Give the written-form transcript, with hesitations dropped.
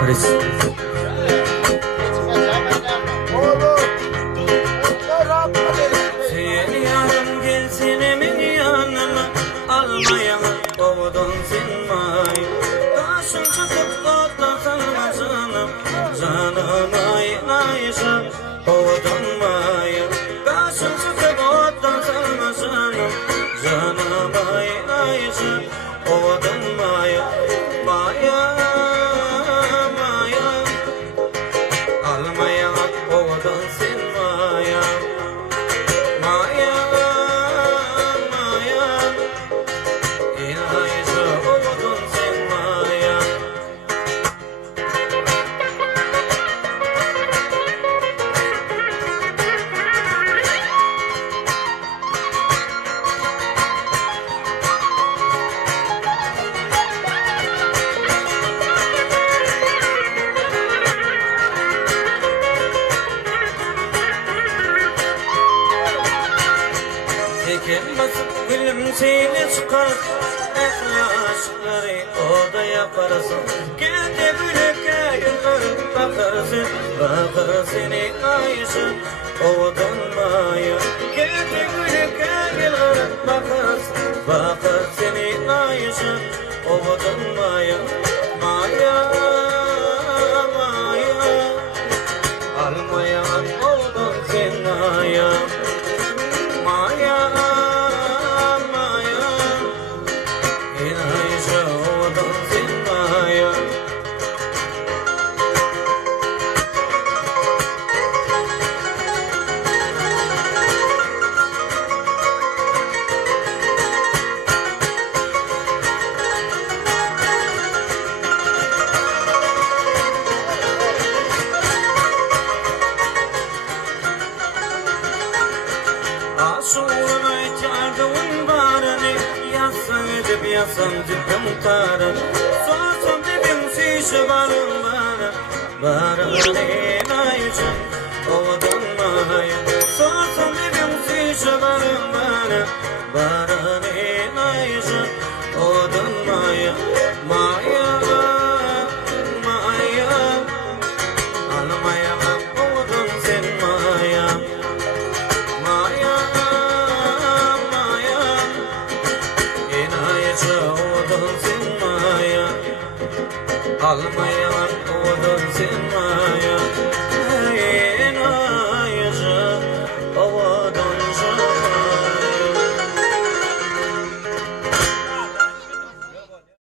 Kriz. Sen yanım gelsin emin yanıma, almayalım Owadan sen Maýa. Taşın çıkıp atlasan canım, canım Maýa. Owadan Maýa. Taşın çıkıp atlasan canım, canım Maýa. Owadan Maýa. Maýa, Maýa. Almayalım Owadan sen Maýa. Maýa, Maýa. İnaýjy Owadan sen Maýa. Tekel basıp gülümseyle çıkar, ehli aşkları orada yaparsın. Gel de büleke yıllarıp bakarsın, bakar seni Ayşe Owadan Maýa. Gel de büleke yıllarıp bakarsın, bakar seni Ayşe Owadan Maýa. Maýa, Maýa. Almayan Owadan sen Maýa. Maýa, Maýa. İnaýjy Owadan sen Maýa. Aşuğuna çardığın barını, yazsan edip yazsan cidden tarını. Sorsam dedim şişe varım bana, barını inayıcı Owadan Maýa. Sorsam dedim şişe varım bana, barını inayıcı Owadan Maýa. Maýa, Maýa. Almayalım Owadan sen Maýa. Maýa, Maýa. İnaýjy Owadan sen Maýa. Almayan Owadan sen